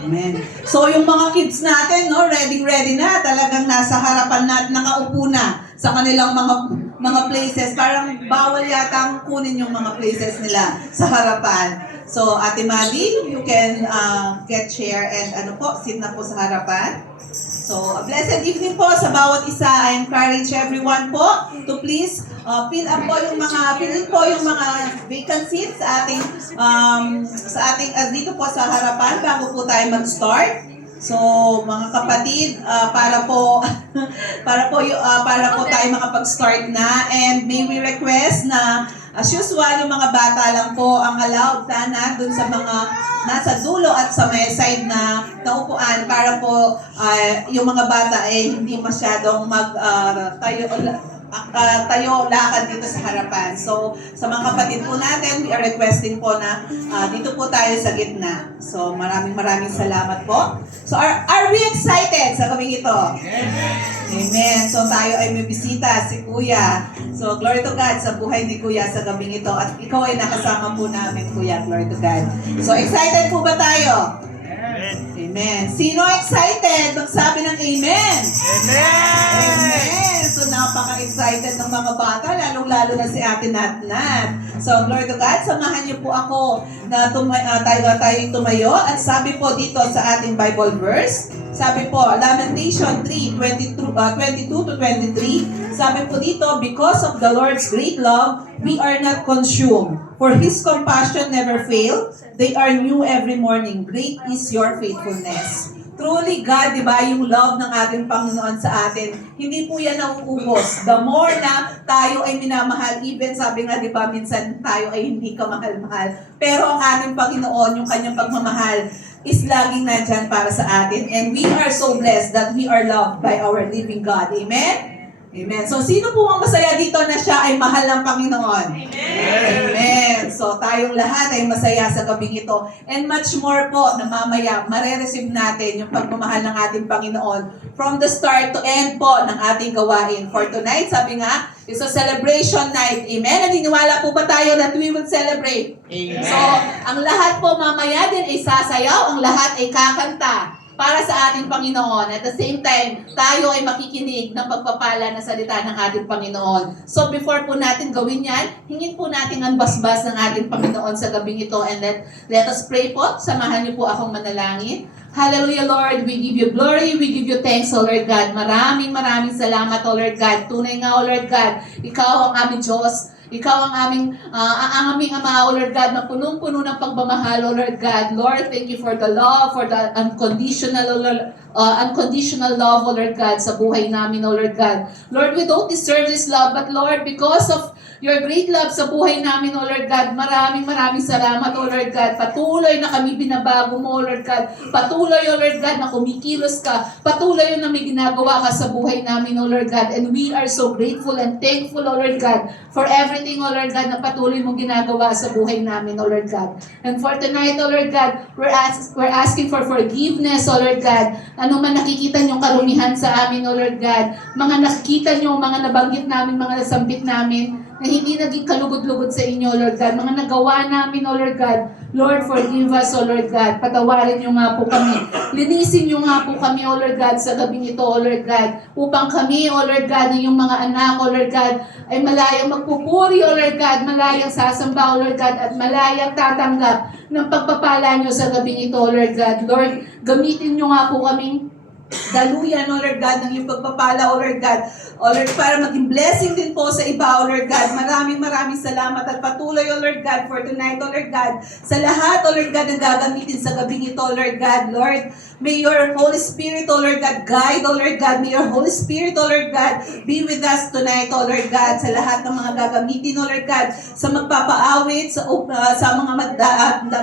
Amen. So yung mga kids natin, no, ready na, talagang nasa harapan natin, nakaupo na sa kanilang mga places. Parang bawal yata kunin yung mga places nila sa harapan. So Ate Maddie, you can get chair and sit na po sa harapan. So, a blessed evening po sa bawat isa. I encourage everyone po to please fill in po yung mga vacant seats sa ating dito po sa harapan bago po tayo mag-start. So, mga kapatid, para po tayo makapag-start na, and may we request na as usual, yung mga bata lang po ang allowed sana dun sa mga nasa dulo at sa may side na naupuan para po yung mga bata hindi masyadong tayo lakad dito sa harapan. So, sa mga kapatid po natin, we are requesting po na dito po tayo sa gitna. So, maraming salamat po. So, are we excited sa gabing ito? Amen. So, tayo ay may bisita, si Kuya. So, glory to God sa buhay ni Kuya sa gabing ito. At ikaw ay nakasama po namin, Kuya. Glory to God. So, excited po ba tayo? Amen. Sino excited? Magsabi ng amen. Amen. So, napaka-excited ng mga bata, lalong-lalo na si Ate Natnat. So, glory to God, samahan niyo po ako na tayo tumayo. At sabi po dito sa ating Bible verse, sabi po, Lamentation 3:22 to 23, sabi po dito, because of the Lord's great love, we are not consumed. For His compassion never fail. They are new every morning. Great is your faithfulness. Truly, God, di ba, yung love ng ating Panginoon sa atin, hindi po yan nauubos. The more na tayo ay minamahal, even sabi nga, di ba, minsan tayo ay hindi ka mahal-mahal. Pero ang ating Panginoon, yung kanyang pagmamahal, is laging nandyan para sa atin. And we are so blessed that we are loved by our living God. Amen? Amen. So, sino po ang masaya dito na siya ay mahal ng Panginoon? Amen. Amen. So, tayong lahat ay masaya sa gabing ito. And much more po na mamaya, marireceive natin yung pagmamahal ng ating Panginoon from the start to end po ng ating gawain. For tonight, sabi nga, is a celebration night. Amen. Naniniwala po ba tayo that we will celebrate? Amen. So, ang lahat po mamaya din ay sasayaw, ang lahat ay kakanta para sa ating Panginoon. At the same time, tayo ay makikinig ng pagpapala na salita ng ating Panginoon. So before po natin gawin yan, hingin po natin ang basbas ng ating Panginoon sa gabing ito. And let us pray po. Samahan niyo po akong manalangin. Hallelujah, Lord. We give you glory. We give you thanks, O Lord God. Maraming salamat, O Lord God. Tunay nga, O Lord God. Ikaw ang aming Diyos. Ikaw ang aming Ama, O Lord God, na punong-puno ng pagmamahal, O Lord God. Lord, thank you for the love, for the unconditional love, O Lord God, sa buhay namin, O Lord God. Lord, we don't deserve this love, but Lord, because of your great love sa buhay namin, O Lord God, maraming salamat, O Lord God. Patuloy na kami binabago mo, O Lord God. Patuloy, O Lord God, na kumikilos ka. Patuloy na may ginagawa ka sa buhay namin, O Lord God. And we are so grateful and thankful, O Lord God, for everything, O Lord God, na patuloy mong ginagawa sa buhay namin, O Lord God. And for tonight, O Lord God, we're asking for forgiveness, O Lord God. Ano man nakikita niyong karumihan sa amin, O Lord God. Mga nakikita niyo, mga nabanggit namin, mga nasambit namin, na hindi naging kalugod-lugod sa inyo, Lord God. Mga nagawa namin, O Lord God. Lord, forgive us, O Lord God. Patawarin niyo nga po kami. Linisin niyo nga po kami, O Lord God, sa gabing ito, O Lord God. Upang kami, O Lord God, ng iyong mga anak, O Lord God, ay malayang magpupuri, O Lord God, malayang sasamba, O Lord God, at malayang tatanggap ng pagpapala niyo sa gabing ito, O Lord God. Lord, gamitin niyo nga po kaming daluyan, O Lord God, ng iyong pagpapala, O Lord God. O Lord, para maging blessing din po sa iba, O Lord God. Maraming salamat at patuloy, O Lord God, for tonight, O Lord God. Sa lahat, O Lord God, na gagamitin sa gabing ito, O Lord God. Lord, may your Holy Spirit, O Lord God, guide, O Lord God. May your Holy Spirit, O Lord God, be with us tonight, O Lord God. Sa lahat ng mga gagamitin, O Lord God. Sa magpapaawit, sa mga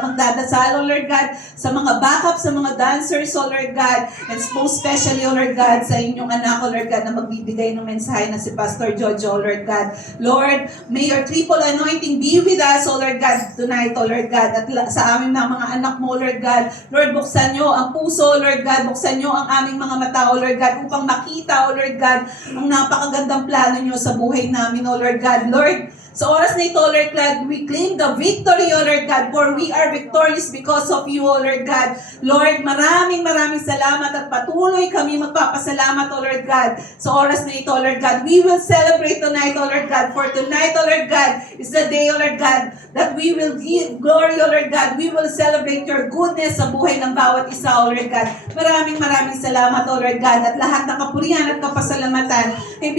magdadasal, O Lord God. Sa mga backup, sa mga dancers, O Lord God. And most especially, O Lord God, sa inyong anak, O Lord God, na magbibigay ng mensahe na si Pastor Jojo, O Lord God. Lord, may your triple anointing be with us, O Lord God, tonight, O Lord God. At sa aming mga anak mo, O Lord God. Lord, buksan nyo ang puso, O Lord God. Buksan nyo ang aming mga mata, O Lord God, upang makita, O Lord God, ang napakagandang plano nyo sa buhay namin, O Lord God. Lord, Sa oras na ito, Lord God, we claim the victory, O Lord God, for we are victorious because of you, O Lord God. Lord, maraming salamat at patuloy kami magpapasalamat, O Lord God. Sa oras na ito, Lord God, we will celebrate tonight, O Lord God. For tonight, O Lord God, is the day, O Lord God, that we will give glory, O Lord God. We will celebrate your goodness sa buhay ng bawat isa, O Lord God. Maraming salamat, O Lord God. At lahat ng kapurihan at kapasalamatan ay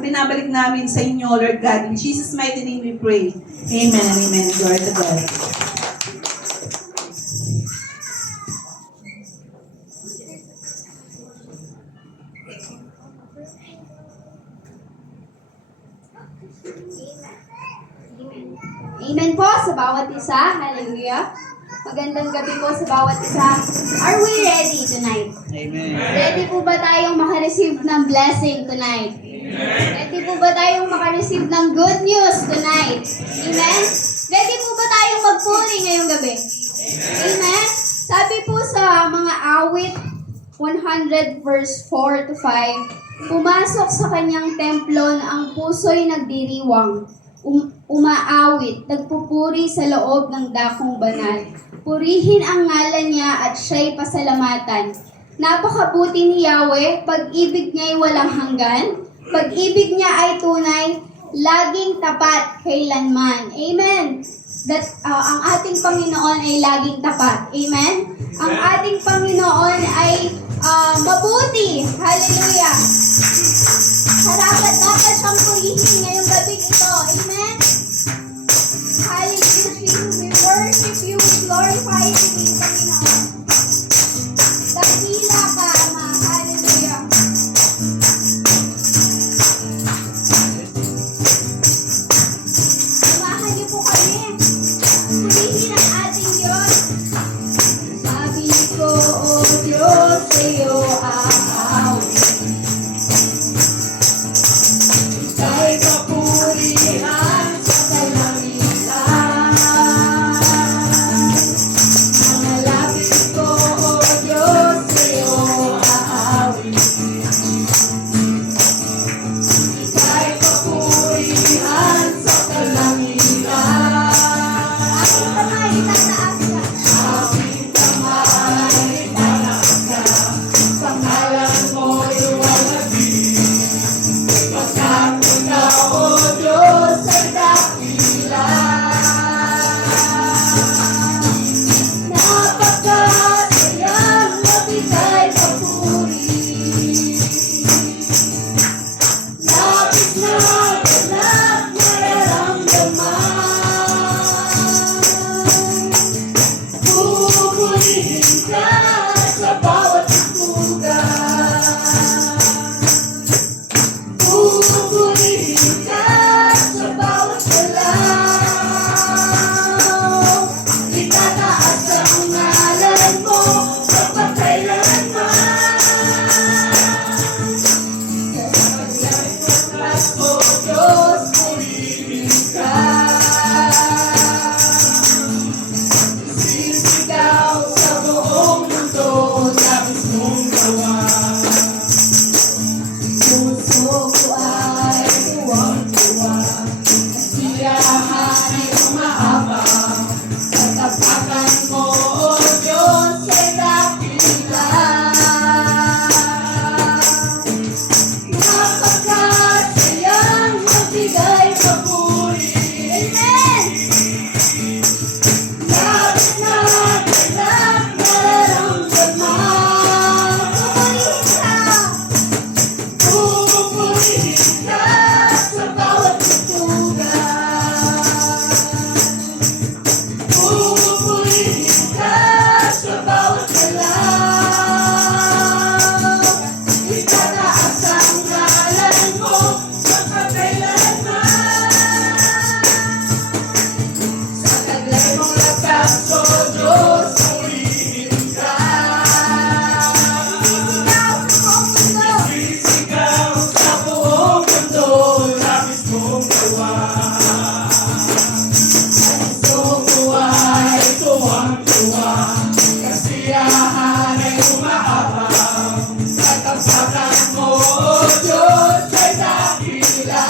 binabalik namin sa inyo, O Lord God. In Jesus' mighty name we pray. Amen. Amen. Glory to God. Amen po sa bawat isa. Hallelujah. Magandang gabi po sa bawat isa. Are we ready tonight? Amen. Ready po ba tayong makareceive ng blessing tonight? Ready po ba tayong makareceive ng good news tonight? Amen? Ready po ba tayong magpuri ngayong gabi? Amen? Sabi po sa mga awit 100 verse 4 to 5, pumasok sa kanyang templo na ang puso'y nagdiriwang, umaawit, nagpupuri sa loob ng dakong banal. Purihin ang ngalan niya at siya'y pasalamatan. Napakabuti ni Yahweh, pag-ibig niya'y walang hanggan. Pag-ibig niya ay tunay, laging tapat kailanman. Amen. Ang ating Panginoon ay laging tapat. Amen. Ang ating Panginoon ay mabuti. Hallelujah. Harapat dapat siyang purihin ngayong gabi ito. Amen. Hallelujah. We worship you. We glorify you, Panginoon. Dakila ka, Ama. Hallelujah. Samahan niyo po kami. Purihin ang ating Diyos. Sabi ko, O Diyos, sa'yo aawit. Ika'y kapurihan sa kalangitan. Manalapit ko, O Diyos, sa'yo aawit. Ika'y kapurihan sa kalangitan. Aking kamay itataas ka. Pangalan mo'y luwalhati. Pagkat ikaw, O Diyos, ay dakila. Napakasayang mabigay papuri. Lapis na ganap nararamdaman. Pupurihin ka sa bawat tugas. Pupurihin ka sa bawat galaw. Itataas ang ngalan mo magpakailanman. Sa O Diyos, purihin ka. Sisigaw sa buong mundo, labis mong gawa. Puso ko ay tuwang-tuwa, kasiyahan ay umaabang. Katapakan mo, O Diyos, ay dakila. Napakasayang magbigay papuri. Amen! Labis na ganap nararamdaman. Pupurihin ka sa bawat tugas. Pupurihin ka sa bawat galaw. Itataas ang ngalan mo magpakailanman. Sa taglay mong lakas, O Diyos, purihin ka. Sisigaw sa buong mundo, labis mong gawa. Puso ko ay tuwang-tuwa, kasiyahan ay umaabang. Katapakan mo, O Diyos, ay dakila.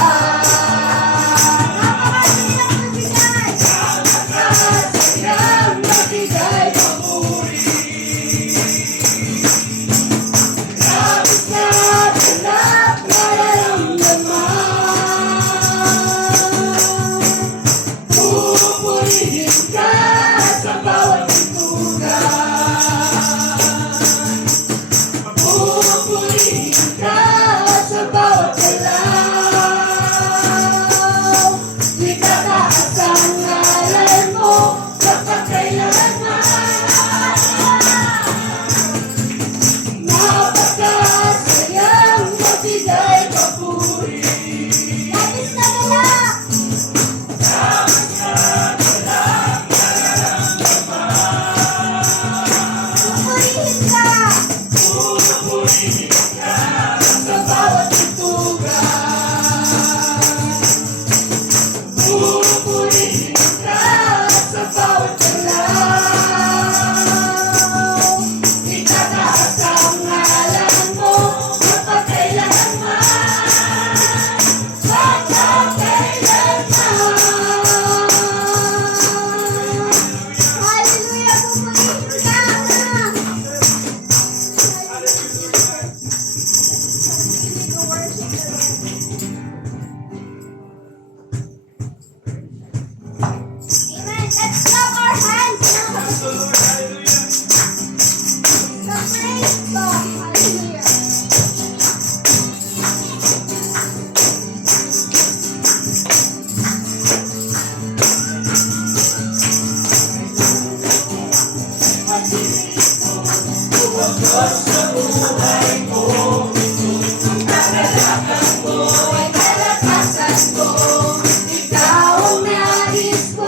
Ikaw ang nais ko,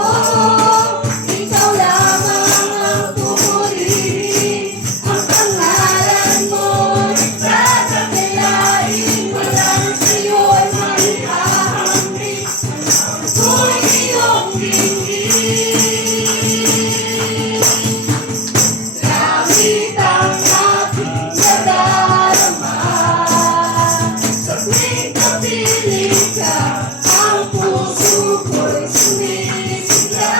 ikaw lamang ang pupurihin. Ang pangalan mo, tatagalain, walang sa'yo'y maihahambing. Ako'y iyong dinggin. Langit ang aking nadarama, sa tuwing kapiling ka, ang puso ko'y sumisigla,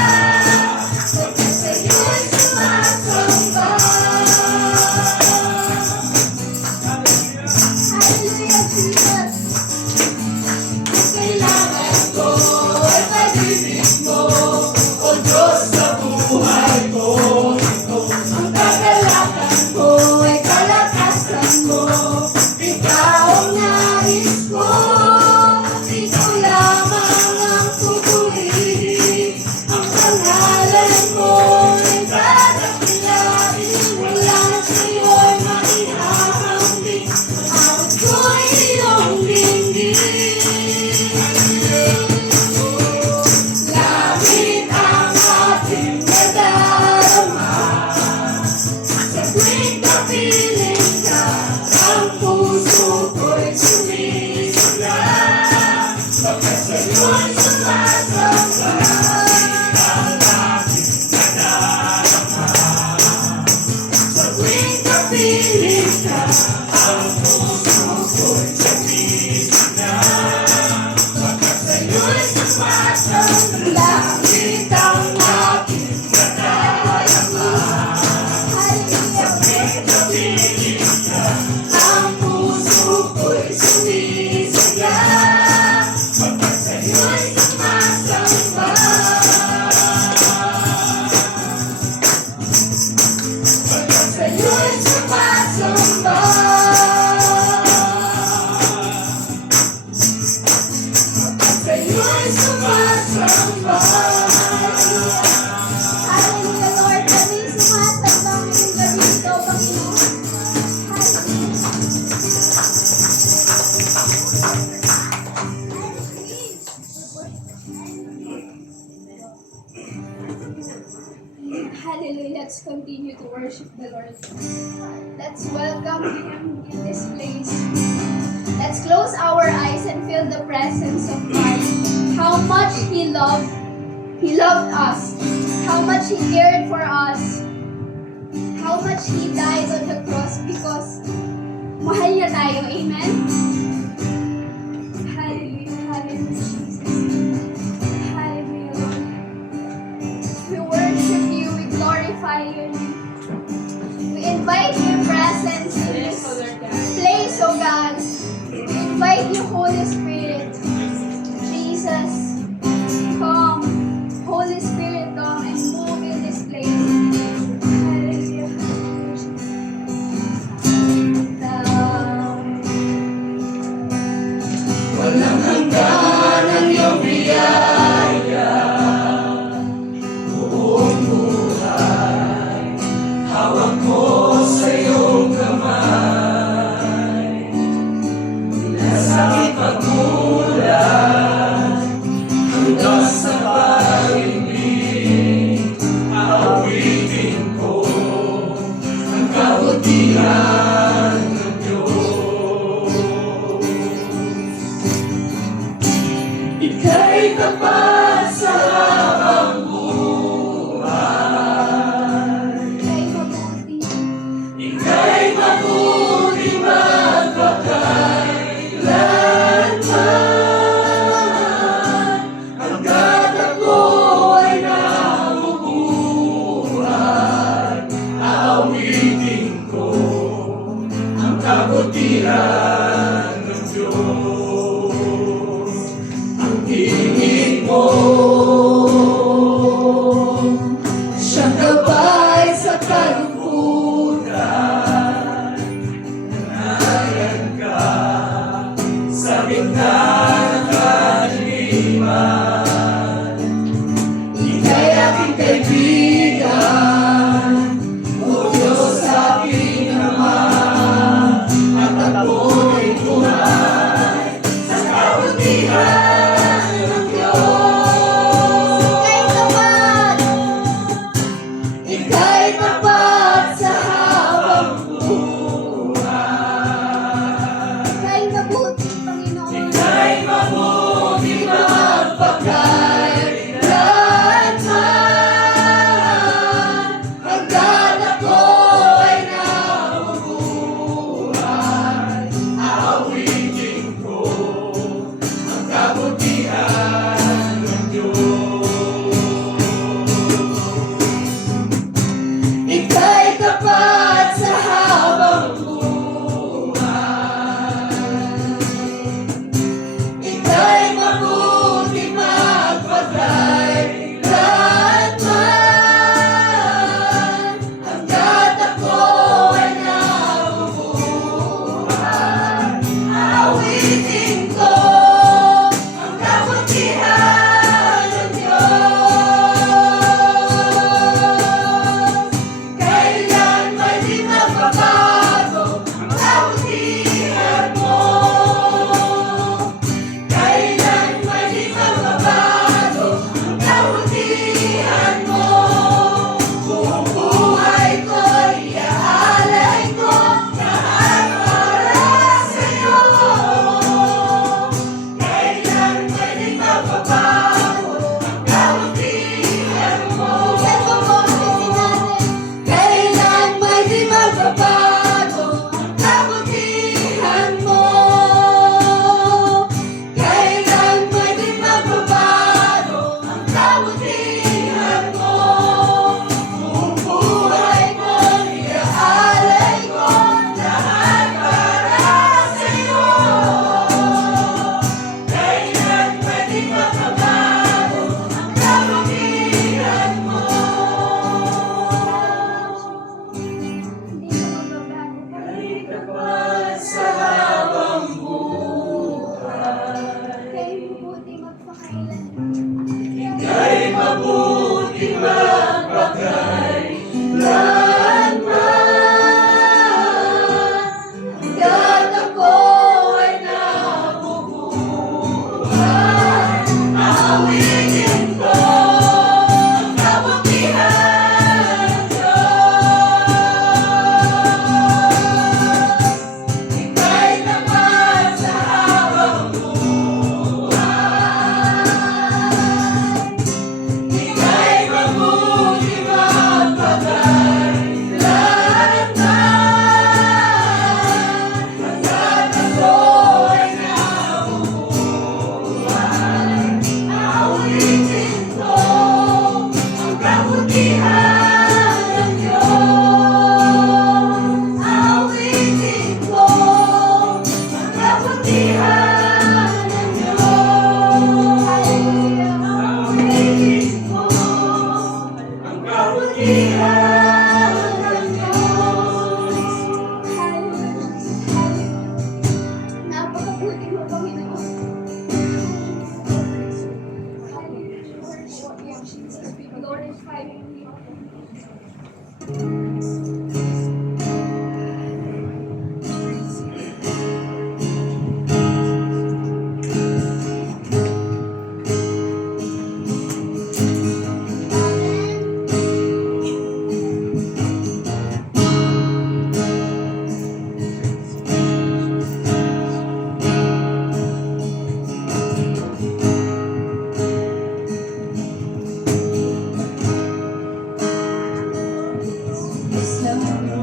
pagkat sa'yo'y sumasamba. Hallelujah, Jesus! Ang kailangan ko ay pag-ibig mo, O Diyos sa buhay ko. Ang kagalakan ko ay kalakasan mo, ikaw ang nais ko, ikaw lamang ang pupurihin. Ang pangalan mo ay tatakilain, walang sa'yo'y maihahambing. Awit ko'y iyong dinggin. Langit ang ating nadarama, sa tuwing kapiling ka, ang puso ko'y sumisigla, pagkat sa'yo'y sumasamba. Sa tuwing kapiling ka, ang puso ko'y sumisigla, pagkat sa'yo'y sumasamba. Langit ang aking nadarama, sa tuwing kapiling ka, ang puso ko'y sumisigla, pagkat sa'yo'y sumasamba. Pagkat sa'yo'y sumasamba. Pagkat sa'yo'y sumasamba. Hallelujah, Lord. Kami sumasamba ngayong gabi ito, Panginoon. Hallelujah. Let's continue to worship the Lord. Let's welcome Him in this place. Let's close our eyes and feel the presence of God. How much He loved us. How much He cared for us. How much He died on the cross because mahal niya tayo. Amen? Hallelujah. Hallelujah, Jesus. Hallelujah, Lord. We worship you. We glorify your name. We invite your presence in this place, oh God. We invite you, Holy Spirit. Jesus, come. Holy Spirit, come and move in this place. Hallelujah. Walang hanggan ang iyong biyaya, buong buhay, hawak ko sa iyong kamay. Mula sa pagmulan hanggang sa pag-ibig, aawitin ko ang kabutihan ng Diyos. Ika'y tapat sa habang buhay. Kay mabuti. Ika'y mabuti magpakailanman. Hanggat ako ay nabubuhay, aawitin ko ang kabutihan ng Diyos. Ang hingin mo, siyang gabay sa kalungkutan. Nanayan ka sa gitna ng kadiliman. Ika'y aking kaibigan, o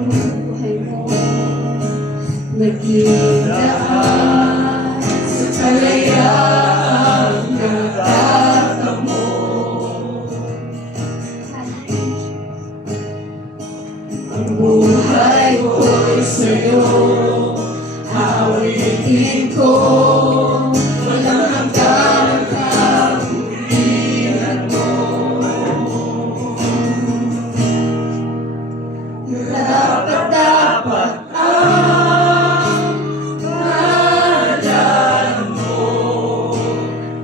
buhay mo. Naging daan sa kalayaang natatamo. Ang buhay ko'y sa'yo, awitin ko. Walang hanggan ang kabuhian mo. Dapat ang ngalan mo.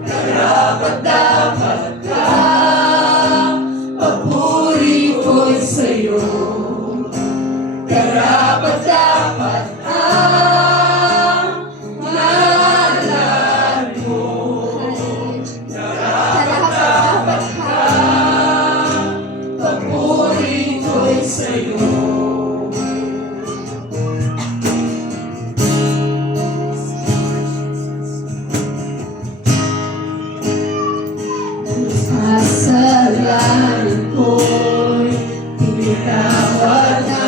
Dapat ka, papuri ko'y sa'yo. Dapat ang ngalan mo. Dapat ka. Papuri ko'y sa'yo. Kasalanan ko'y tinitawad na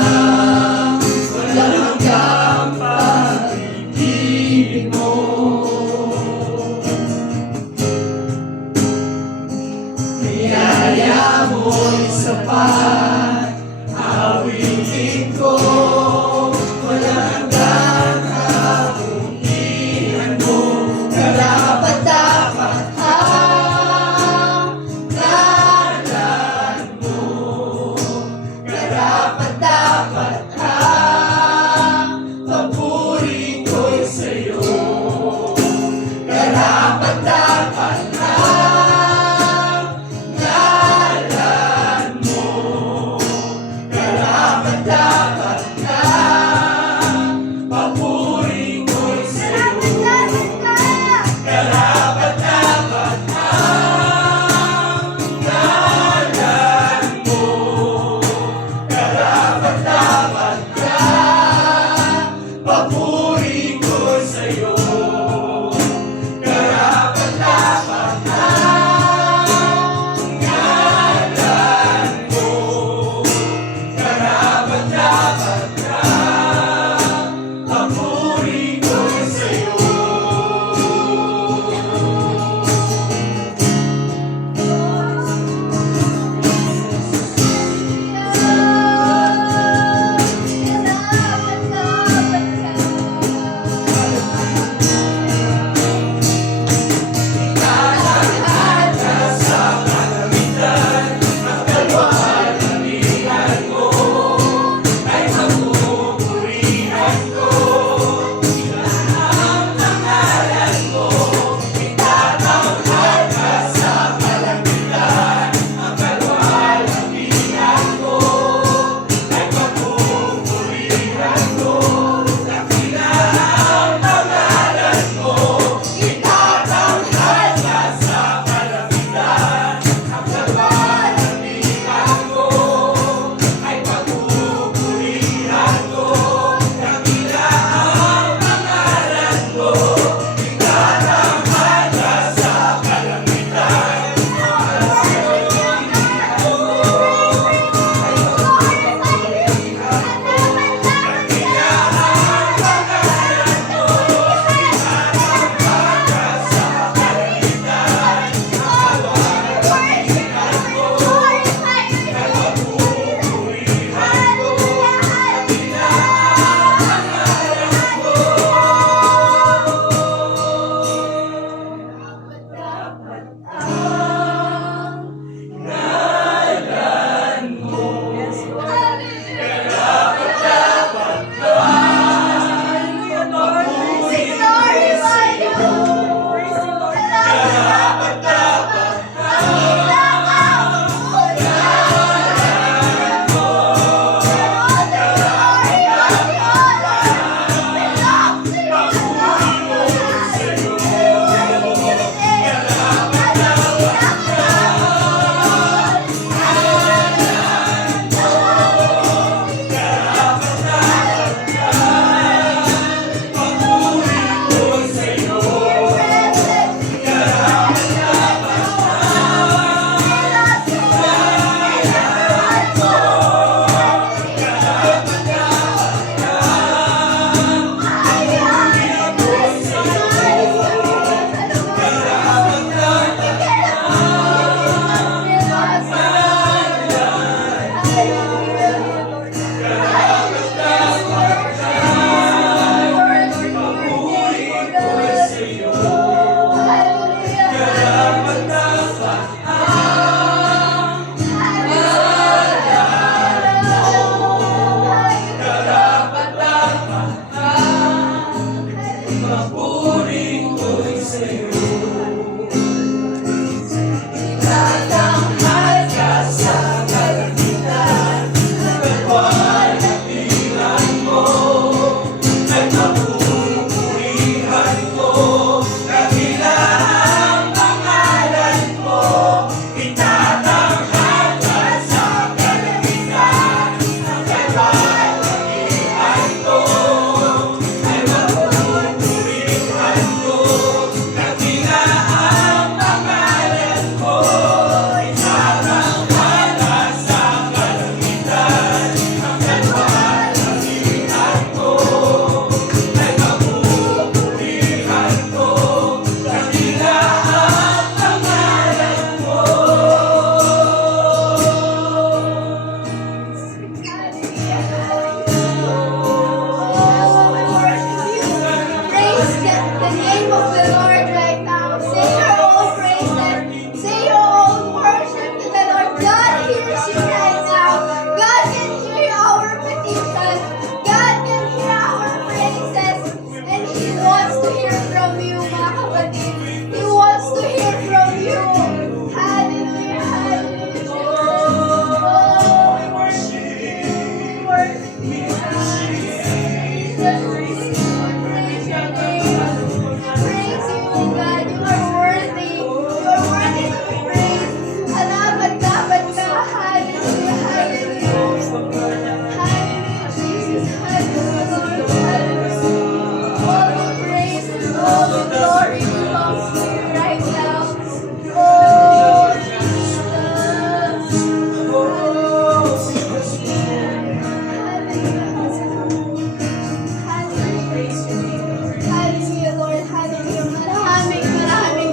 Hallelujah, Lord. Hallelujah.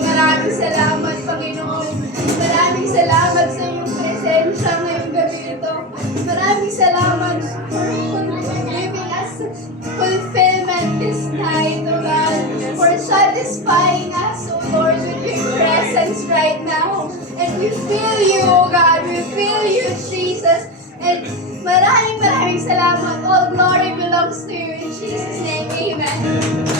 Maraming salamat, Panginoon. Maraming salamat sa iyong presensya ngayong gabi ito. Maraming salamat for giving us fulfillment this night, oh God. For satisfying us, oh Lord, with your presence right now. And we feel you, oh God. We feel you, Jesus. And maraming salamat. All glory belongs to you. In Jesus' name, amen.